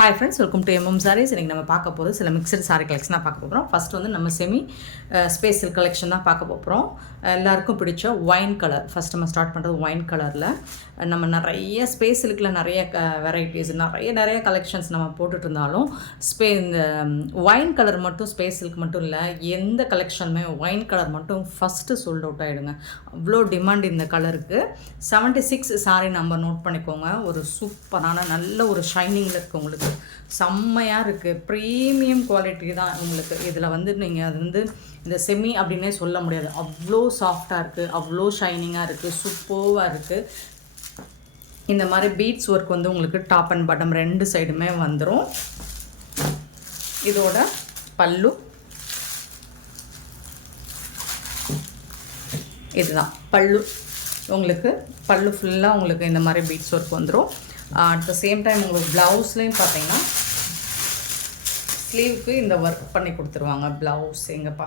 Hi friends, welcome to MM sarees. இன்றைக்கி நம்ம பார்க்க போகிறது சில மிக்சட் சாரீ கலெக்ஷன் தான் பார்க்க போகிறோம். ஃபஸ்ட் வந்து நம்ம செமி ஸ்பேஷியல் கலெக்ஷன் தான் பார்க்க போகிறோம். எல்லாருக்கும் பிடிச்ச ஒயின் கலர். ஃபஸ்ட் நம்ம ஸ்டார்ட் பண்ணுறது ஒயின் கலரில். நம்ம நிறைய ஸ்பேஸிலுக்குள்ள நிறைய வெரைட்டிஸ் நிறைய கலெக்ஷன்ஸ் நம்ம போட்டுட்டு இருந்தாலும் இந்த ஒயின் கலர் மட்டும் ஸ்பேஸிலுக்கு மட்டும் இல்லை, எந்த கலெக்ஷனுமே ஒயின் கலர் மட்டும் ஃபஸ்ட்டு சோல்ட் அவுட் ஆகிடுங்க. அவ்வளோ டிமாண்ட் இந்த கலருக்கு. 76 சாரீ நம்பர் நோட் பண்ணிக்கோங்க. ஒரு சூப்பரான நல்ல ஒரு ஷைனிங்கில் இருக்குது, உங்களுக்கு செம்மையாக இருக்குது. ப்ரீமியம் குவாலிட்டி தான் உங்களுக்கு. இதில் வந்து நீங்கள் அது வந்து இந்த செமி அப்படின்னே சொல்ல முடியாது. அவ்வளோ சாஃப்டாக இருக்குது, அவ்வளோ ஷைனிங்காக இருக்குது, சூப்பராக இருக்குது. இந்த மாதிரி பீட்ஸ் ஒர்க் வந்து உங்களுக்கு டாப் அண்ட் பாட்டம் ரெண்டு சைடுமே வந்துடும். இதோட பல்லு இதுதான் பல்லு. உங்களுக்கு பல்லு ஃபுல்லாக உங்களுக்கு இந்த மாதிரி பீட்ஸ் ஒர்க் வந்துடும். அட் த சேம் டைம் உங்களுக்கு ப்ளவுஸ்லேயும் பார்த்தீங்கன்னா ஸ்லீவுக்கு இந்த ஒர்க் பண்ணி கொடுத்துருவாங்க. ப்ளவுஸ் எங்கப்பா,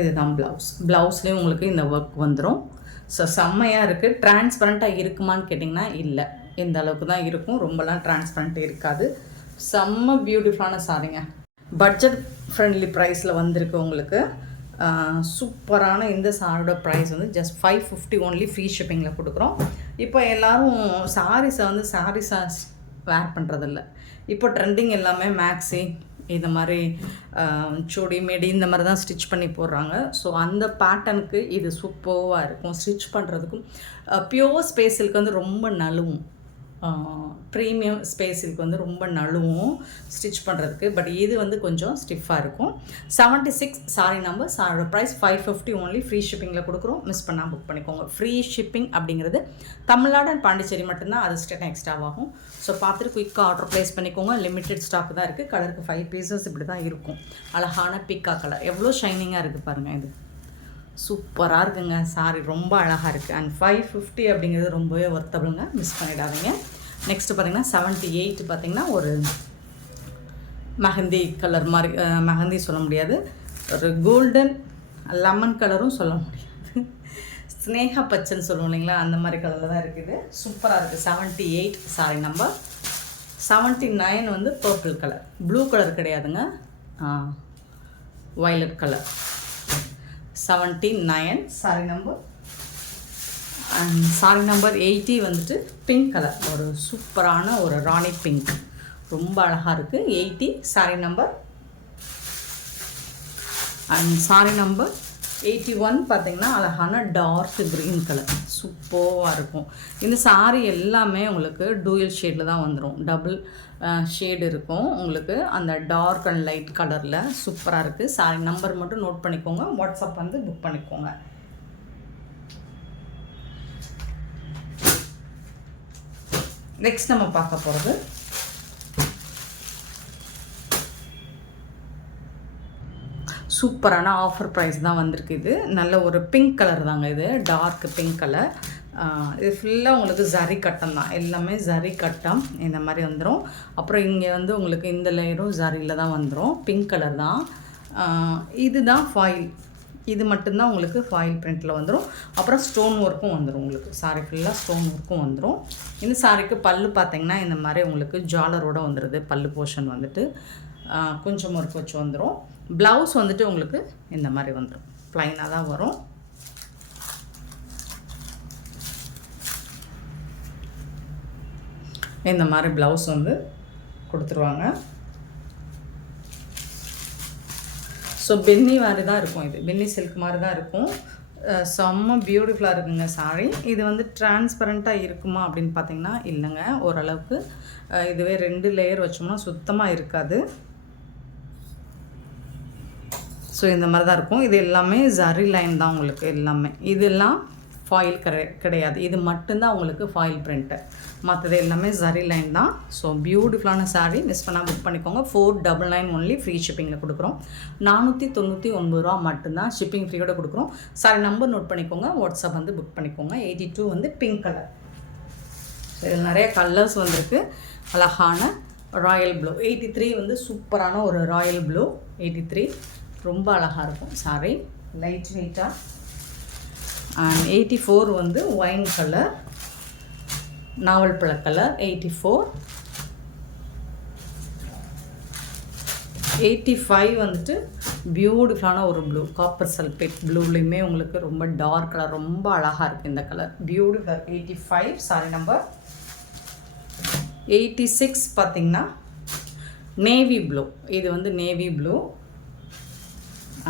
இதுதான் ப்ளவுஸ். ப்ளவுஸ்லேயும் உங்களுக்கு இந்த ஒர்க் வந்துடும். ஸோ செம்மையாக இருக்குது. டிரான்ஸ்பரண்ட்டாக இருக்குமான்னு கேட்டிங்கன்னா இல்லை, இந்த அளவுக்கு தான் இருக்கும். ரொம்பலாம் டிரான்ஸ்பரண்ட் இருக்காது. செம்ம பியூட்டிஃபுல்லான சாரீங்க. பட்ஜெட் ஃப்ரெண்ட்லி ப்ரைஸில் வந்திருக்கு உங்களுக்கு. சூப்பரான இந்த சாரியோட ப்ரைஸ் வந்து ஜஸ்ட் 550 ஒன்லி. ஃப்ரீ ஷிப்பிங்கில் கொடுக்குறோம். இப்போ எல்லோரும் சாரீஸை வந்து சாரீஸாக வேர் பண்ணுறதில்ல. இப்போ ட்ரெண்டிங் எல்லாமே மேக்ஸி இந்த மாதிரி சூடி மேடி இந்த மாதிரி தான் ஸ்டிச் பண்ணி போடுறாங்க. ஸோ அந்த பேட்டர்னுக்கு இது சூப்பராக இருக்கும். ஸ்டிச் பண்ணுறதுக்கும் பியோர் ஸ்பேஸிலுக்கு வந்து ரொம்ப நழுவும். ப்ரீமியம் ஸ்பேஸிலுக்கு வந்து ரொம்ப நழுவும் ஸ்டிச் பண்ணுறதுக்கு. பட் இது வந்து கொஞ்சம் ஸ்டிஃபாக இருக்கும். 76 சாரி நம்பர். சாரியோட ப்ரைஸ் 550 ஒன்லி. ஃப்ரீ ஷிப்பிங்கில் கொடுக்குறோம். மிஸ் பண்ணால் புக் பண்ணிக்கோங்க. ஃப்ரீ ஷிப்பிங் அப்படிங்கிறது தமிழ்நாடு அண்ட் பாண்டிச்சேரி மட்டும்தான். அது ஸ்டேட் எக்ஸ்ட்ராவாகும். ஸோ பார்த்துட்டு குயிக்காக ஆர்டர் ப்ளேஸ் பண்ணிக்கோங்க. லிமிட்டெட் ஸ்டாக் தான் இருக்குது. கலருக்கு 5 பீசஸ் இப்படி தான் இருக்கும். அழகான பிக்கா கலர். எவ்வளோ ஷைனிங்காக இருக்குது பாருங்கள். இது சூப்பராக இருக்குங்க. சாரி ரொம்ப அழகாக இருக்குது. அண்ட் 550 அப்படிங்கிறது ரொம்பவே ஒர்த்தபிளுங்க. மிஸ் பண்ணிடாதீங்க. நெக்ஸ்ட்டு பார்த்திங்கன்னா 78 பார்த்திங்கன்னா ஒரு மெஹந்தி கலர் மாதிரி, மெஹந்தி சொல்ல முடியாது, ஒரு கோல்டன் லெமன் கலரும் சொல்ல முடியாது, ஸ்னேகா பச்சைன்னு சொல்லுவோம் இல்லைங்களா, அந்த மாதிரி கலரில் தான் இருக்குது. சூப்பராக இருக்குது. 78 சாரி நம்பர். 79 வந்து பர்பிள் கலர். ப்ளூ கலர் கிடையாதுங்க, violet colour. 79 sorry number. And sorry number 80 வந்துட்டு பிங்க் கலர். ஒரு சூப்பரான ஒரு ராணி பிங்க், ரொம்ப அழகாக இருக்குது. 80 sorry number. And sorry number 81 பார்த்திங்கன்னா அழகான டார்க் க்ரீன் கலர், சூப்பராக இருக்கும். இந்த சாரி எல்லாமே உங்களுக்கு டூயல் ஷேடில் தான் வந்துடும். டபுள் ஷேடு இருக்கும் உங்களுக்கு அந்த டார்க் அண்ட் லைட் கலரில். சூப்பராக இருக்குது. சாரி நம்பர் மட்டும் நோட் பண்ணிக்கோங்க. வாட்ஸ்அப் வந்து புக் பண்ணிக்கோங்க. நெக்ஸ்ட் நம்ம பார்க்க போகிறது சூப்பரான ஆஃபர் ப்ரைஸ் தான் வந்திருக்கு. இது நல்ல ஒரு பிங்க் கலர் தாங்க. இது டார்க் பிங்க் கலர். இது ஃபுல்லாக உங்களுக்கு ஜரி கட்டம் தான். எல்லாமே ஜரி கட்டம் இந்த மாதிரி வந்துடும். அப்புறம் இங்கே வந்து உங்களுக்கு இந்த லேயரும் ஜரியில் தான் வந்துடும். பிங்க் கலர் தான். இதுதான் ஃபாயில். இது மட்டும்தான் உங்களுக்கு ஃபாயில் பிரிண்டில் வந்துடும். அப்புறம் ஸ்டோன் ஒர்க்கும் வந்துடும் உங்களுக்கு. சாரி ஃபுல்லாக ஸ்டோன் ஒர்க்கும் வந்துடும். இந்த சாரிக்கு பல்லு பார்த்திங்கன்னா இந்த மாதிரி உங்களுக்கு ஜாலரோடு வந்துடுது. பல்லு போர்ஷன் வந்துட்டு கொஞ்சம் ஒர்க் வச்சு வந்துடும். ப்ளவுஸ் வந்துட்டு உங்களுக்கு இந்த மாதிரி வந்துடும். ப்ளைனாக தான் வரும். இந்த மாதிரி ப்ளவுஸ் வந்து கொடுத்துருவாங்க. ஸோ பென்னி மாதிரி தான் இருக்கும். இது பென்னி சில்க் மாதிரி தான் இருக்கும். செம்ம பியூட்டிஃபுல்லாக இருக்குங்க சாரி. இது வந்து டிரான்ஸ்பரண்ட்டாக இருக்குமா அப்படின்னு பார்த்தீங்கன்னா இல்லைங்க, ஓரளவுக்கு. இதுவே 2 லேயர் வச்சோம்னா சுத்தமாக இருக்காது. ஸோ இந்த மாதிரி தான் இருக்கும். இது எல்லாமே ஜரி லைன் தான் உங்களுக்கு எல்லாமே. இதெல்லாம் ஃபாயில் கிடையாது. இது மட்டும்தான் உங்களுக்கு ஃபாயில் பிரிண்ட்டு. மற்றது எல்லாமே ஜரி லைன் தான். ஸோ பியூட்டிஃபுல்லான சாரீ. மிஸ் பண்ணால் புக் பண்ணிக்கோங்க. 499 ஒன்லி. ஃப்ரீ ஷிப்பிங்கில் கொடுக்குறோம். 499 ரூபா மட்டும்தான் ஷிப்பிங் ஃப்ரீயோட கொடுக்குறோம். சாரி நம்பர் நோட் பண்ணிக்கோங்க. வாட்ஸ்அப் வந்து புக் பண்ணிக்கோங்க. 82 வந்து பிங்க் கலர். ஸோ இதில் நிறைய கலர்ஸ் வந்திருக்கு. அழகான ராயல் ப்ளூ. 83 வந்து சூப்பரான ஒரு ராயல் ப்ளூ. 83 ரொம்ப அழகாக இருக்கும் சாரி, லைட் வெயிட்டாக. அண்ட் 84 வந்து ஒயின் கலர். நாவல் பழ கலர் 84. 85 வந்துட்டு பியூட்டிஃபுல்லான ஒரு ப்ளூ, காப்பர் சல்ஃபேட் ப்ளூலேயுமே உங்களுக்கு ரொம்ப டார்க் கலர், ரொம்ப அழகாக இருக்குது இந்த கலர், பியூட்டிஃபுல். 85 sorry number. 86 பார்த்திங்கன்னா நேவி ப்ளூ, இது வந்து navy blue.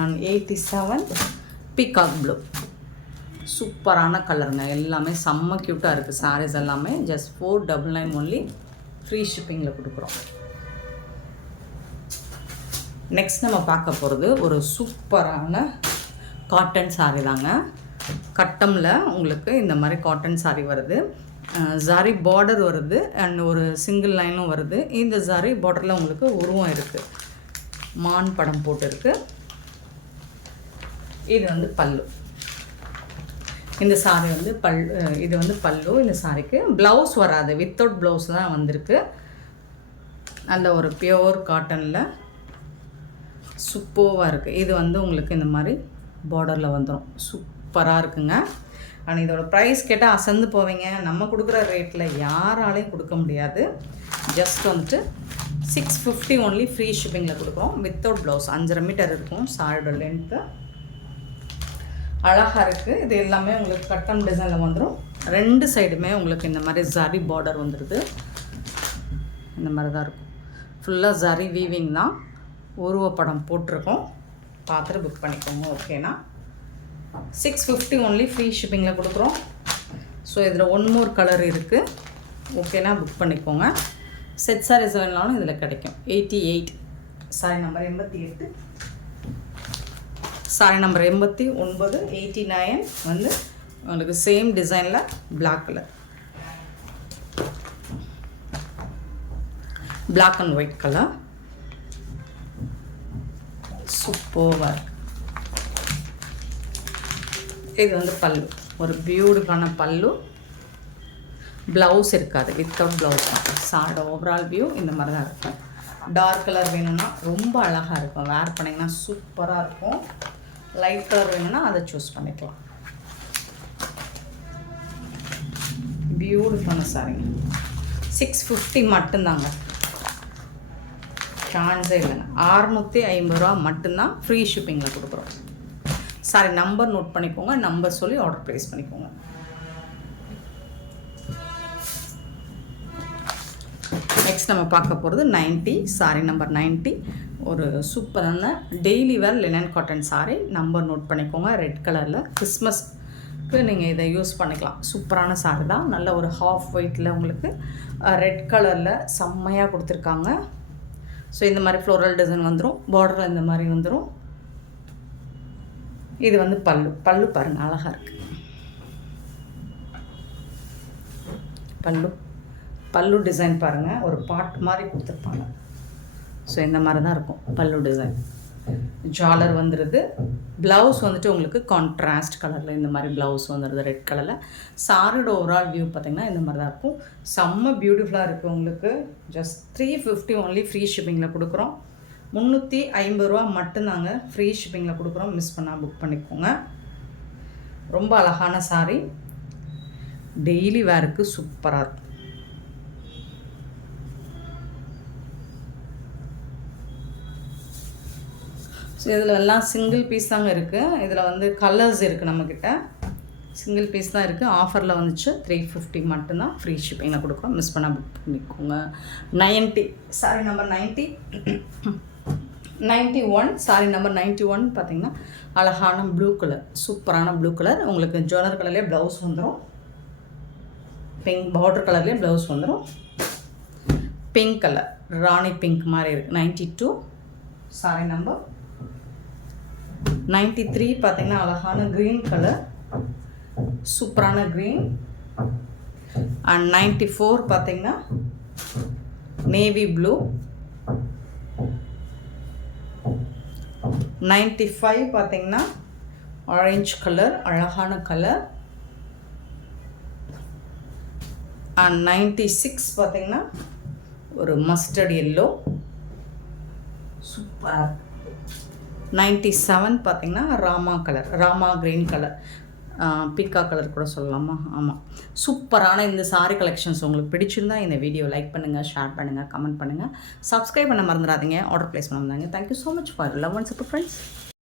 And 87 peacock blue. சூப்பரான கலருங்க, எல்லாமே செம்ம க்யூட்டாக இருக்குது. சாரீஸ் எல்லாமே ஜஸ்ட் 499 ஒன்லி, ஃப்ரீ ஷிப்பிங்கில் கொடுக்குறோம். நெக்ஸ்ட் நம்ம பார்க்க போகிறது ஒரு சூப்பரான காட்டன் சாரீ தாங்க. கட்டமில் உங்களுக்கு இந்த மாதிரி காட்டன் சாரீ வருது. ஜாரி பார்டர் வருது அண்ட் ஒரு சிங்கிள் லைனும் வருது. இந்த ஜாரி பார்டரில் உங்களுக்கு உருவம் இருக்குது, மான் படம் போட்டிருக்கு. இது வந்து பல்லு. இந்த சாரீ வந்து இது வந்து பல்லு. இந்த சாரீக்கு ப்ளவுஸ் வராது, வித்தவுட் ப்ளவுஸ் தான் வந்திருக்கு. நல்ல ஒரு பியோர் காட்டனில் சூப்பராக இருக்குது. இது வந்து உங்களுக்கு இந்த மாதிரி பார்டரில் வந்துடும், சூப்பராக இருக்குங்க. ஆனால் இதோட ப்ரைஸ் கேட்டால் அசந்து போவீங்க. நம்ம கொடுக்குற ரேட்டில் யாராலையும் கொடுக்க முடியாது. ஜஸ்ட் வந்துட்டு 650 ஒன்லி, ஃப்ரீ ஷிப்பிங்கில் கொடுக்குறோம், வித்தவுட் ப்ளவுஸ். 5.5 மீட்டர் இருக்கும் சாரியோட லென்த்து. அழகாக இருக்குது. இது எல்லாமே உங்களுக்கு கட்டம் டிசைனில் வந்துடும். 2 சைடுமே உங்களுக்கு இந்த மாதிரி ஜரி பார்டர் வந்துடுது. இந்த மாதிரி தான் இருக்கும், ஃபுல்லாக ஜரி வீவிங் தான். உருவப்படம் போட்டிருக்கோம், பார்த்துட்டு புக் பண்ணிக்கோங்க. ஓகேனா 650 ஒன்லி, ஃப்ரீ ஷிப்பிங்கில் கொடுக்குறோம். ஸோ இதில் 1 மோர் கலர் இருக்குது. ஓகேனா புக் பண்ணிக்கோங்க. செட் சாரீஸ் வேணாலும் இதில் கிடைக்கும். 88 சாரி நம்பர் 88, சாரி நம்பர் 89, 89 வந்து உங்களுக்கு சேம் டிசைனில் black colour, black and white colour, சூப்பராக. இது வந்து பல்லு, ஒரு பியூட்டிஃபுல்லான பல்லு. ப்ளவுஸ் இருக்காது, வித்தவுட் ப்ளவுஸ் தான். சாரோட ஓவரால் வியூ இந்த மாதிரி தான் இருக்கும். டார்க் கலர் வேணும்னா ரொம்ப அழகாக இருக்கும், வேர் பண்ணிங்கன்னா சூப்பராக இருக்கும். லைட் கலர் வேணும்னா அதை சூஸ் பண்ணிக்கலாம். பியூட்டிஃபுல்லான சாரி, 650 மட்டும்தாங்க, சான்ஸே இல்லைங்க. 650 ரூபா மட்டும்தான், ஃப்ரீ ஷிப்பிங்கில் கொடுக்குறோம். சாரி நம்பர் நோட் பண்ணிக்கோங்க, நம்பர் சொல்லி ஆர்டர் ப்ளேஸ் பண்ணிக்கோங்க. நெக்ஸ்ட் நம்ம பார்க்க போகிறது 90 சாரி நம்பர் 90, ஒரு சூப்பரான daily wear linen cotton sari. Number note பண்ணிக்கோங்க. ரெட் கலரில் கிறிஸ்மஸ்க்கு நீங்கள் இதை யூஸ் பண்ணிக்கலாம். சூப்பரான சாரி தான். நல்ல ஒரு ஹாஃப் ஒயிட்டில் உங்களுக்கு ரெட் கலரில் செம்மையாக கொடுத்துருக்காங்க. ஸோ இந்த மாதிரி ஃப்ளோரல் டிசைன் வந்துடும், பார்டரில் இந்த மாதிரி வந்துடும். இது வந்து பல்லு. பல்லு பாருங்கள், அழகாக இருக்குது பல்லு. பல்லு டிசைன் பாருங்கள், ஒரு பாட் மாதிரி கொடுத்துருப்பாங்க. ஸோ இந்த மாதிரி தான் இருக்கும் பல்லு டிசைன். ஜாலர் வந்துடுது. ப்ளவுஸ் வந்துட்டு உங்களுக்கு கான்ட்ராஸ்ட் கலரில் இந்த மாதிரி ப்ளவுஸ் வந்துடுது, ரெட் கலரில். சாரியோட ஓவரால் வியூ பார்த்திங்கன்னா இந்த மாதிரி தான் இருக்கும். செம்ம பியூட்டிஃபுல்லாக இருக்குது. உங்களுக்கு ஜஸ்ட் 350 ஒன்லி, ஃப்ரீ ஷிப்பிங்கில் கொடுக்குறோம். 350 ரூபா மட்டும்தாங்க, ஃப்ரீ ஷிப்பிங்கில் கொடுக்குறோம். மிஸ் பண்ணால் புக் பண்ணிக்கோங்க. ரொம்ப அழகான சாரி, டெய்லி வேருக்கு சூப்பராக இருக்கும். ஸோ இதில் எல்லாம் சிங்கிள் பீஸ் தாங்க இருக்குது. இதில் வந்து கலர்ஸ் இருக்குது நம்மக்கிட்ட, சிங்கிள் பீஸ் தான் இருக்குது. ஆஃபரில் வந்துச்சு 350 மட்டும்தான், ஃப்ரீ ஷிப்பிங்கில் கொடுக்குறோம். மிஸ் பண்ணால் புக் பண்ணிக்கோங்க. 90 சாரி நம்பர் 90, 91 சாரி நம்பர் 91 பார்த்திங்கன்னா அழகான ப்ளூ கலர், சூப்பரான ப்ளூ கலர். உங்களுக்கு ஜுவல்லர் கலர்லேயே ப்ளவுஸ் வந்துடும், பிங்க் பார்டர் கலர்லேயே ப்ளவுஸ் வந்துடும். பிங்க் கலர், ராணி பிங்க் மாதிரி இருக்குது. 92 சாரி நம்பர் 93 பார்த்திங்கன்னா அழகான க்ரீன் கலர், சூப்பரான க்ரீன். அண்ட் 94 பார்த்திங்கன்னா நேவி ப்ளூ. 95 பார்த்திங்கன்னா ஆரஞ்ச் கலர், அழகான கலர். அண்ட் 96 பார்த்திங்கன்னா ஒரு மஸ்டர்ட் எல்லோ, சூப்பராக. 97 பார்த்திங்கன்னா Rama colour, Rama green colour. பிக்கா கலர் கூட சொல்லலாமா? ஆமாம், சூப்பரான இந்த சாரீ கலெக்ஷன்ஸ் உங்களுக்கு பிடிச்சிருந்தா இந்த வீடியோ லைக் பண்ணுங்கள், ஷேர் பண்ணுங்கள், கமெண்ட் பண்ணுங்கள், சப்ஸ்கிரைப் பண்ண மறந்துடாதீங்க, ஆர்டர் ப்ளேஸ் பண்ண மறந்துடாதீங்க. Thank you so much for love and support friends.